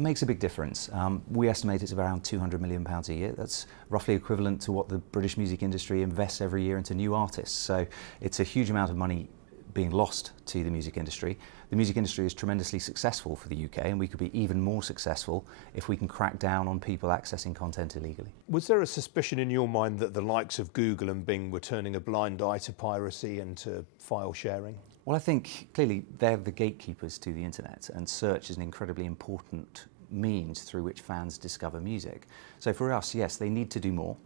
It makes a big difference. We estimate it's around £200 million a year. That's roughly equivalent to what the British music industry invests every year into new artists. So it's a huge amount of money being lost to the music industry. The music industry is tremendously successful for the UK, and we could be even more successful if we can crack down on people accessing content illegally. Was there a suspicion in your mind that the likes of Google and Bing were turning a blind eye to piracy and to file sharing? Well, I think clearly they're the gatekeepers to the internet, and search is an incredibly important means through which fans discover music. So for us, yes, they need to do more.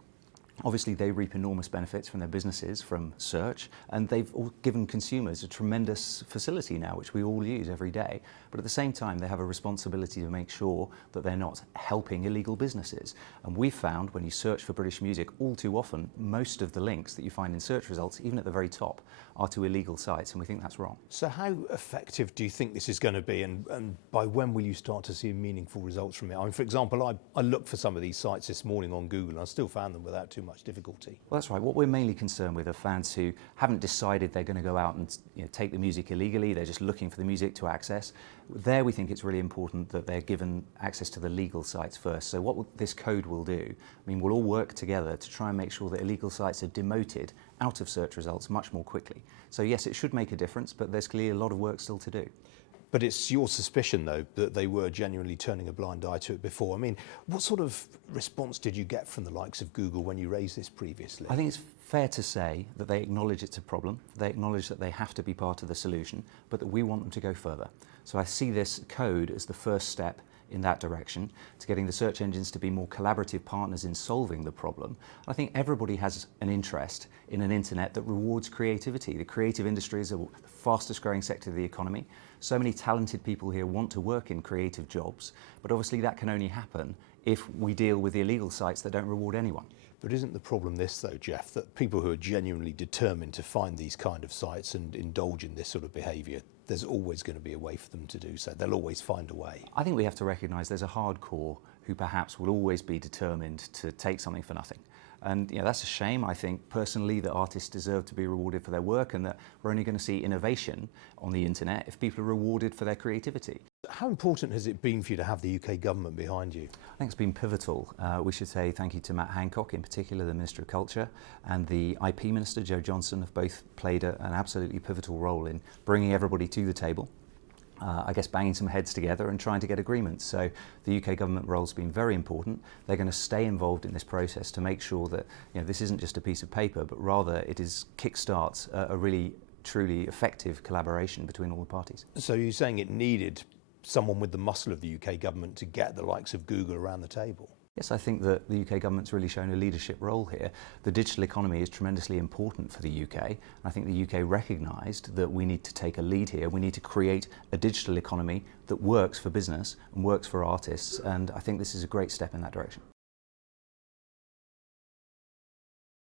Obviously, they reap enormous benefits from their businesses, from search, and they've all given consumers a tremendous facility now, which we all use every day. But at the same time, they have a responsibility to make sure that they're not helping illegal businesses. And we've found when you search for British music, all too often, most of the links that you find in search results, even at the very top, are to illegal sites, and we think that's wrong. So how effective do you think this is going to be, and by when will you start to see meaningful results from it? I mean, for example, I looked for some of these sites this morning on Google, and I still found them without too much difficulty. Well, that's right. What we're mainly concerned with are fans who haven't decided they're going to go out and take the music illegally. They're just looking for the music to access. There we think it's really important that they're given access to the legal sites first. So what this code will do, I mean, we'll all work together to try and make sure that illegal sites are demoted out of search results much more quickly. So yes, it should make a difference, but there's clearly a lot of work still to do. But it's your suspicion, though, that they were genuinely turning a blind eye to it before. I mean, what sort of response did you get from the likes of Google when you raised this previously? I think it's fair to say that they acknowledge it's a problem. They acknowledge that they have to be part of the solution, but that we want them to go further. So I see this code as the first step in that direction, to getting the search engines to be more collaborative partners in solving the problem. I think everybody has an interest in an internet that rewards creativity. The creative industry is the fastest growing sector of the economy. So many talented people here want to work in creative jobs, but obviously that can only happen if we deal with the illegal sites that don't reward anyone. But isn't the problem this, though, Geoff, that people who are genuinely determined to find these kind of sites and indulge in this sort of behaviour, there's always going to be a way for them to do so. They'll always find a way. I think we have to recognise there's a hardcore who perhaps will always be determined to take something for nothing. And that's a shame. I think personally that artists deserve to be rewarded for their work, and that we're only going to see innovation on the internet if people are rewarded for their creativity. How important has it been for you to have the UK government behind you? I think it's been pivotal. We should say thank you to Matt Hancock, in particular the Minister of Culture, and the IP Minister, Joe Johnson, have both played an absolutely pivotal role in bringing everybody to the table. I guess banging some heads together and trying to get agreements. So the UK government role has been very important. They're going to stay involved in this process to make sure that this isn't just a piece of paper, but rather it kickstarts a really truly effective collaboration between all the parties. So you're saying it needed someone with the muscle of the UK government to get the likes of Google around the table? Yes, I think that the UK government's really shown a leadership role here. The digital economy is tremendously important for the UK. And I think the UK recognised that we need to take a lead here. We need to create a digital economy that works for business and works for artists. And I think this is a great step in that direction.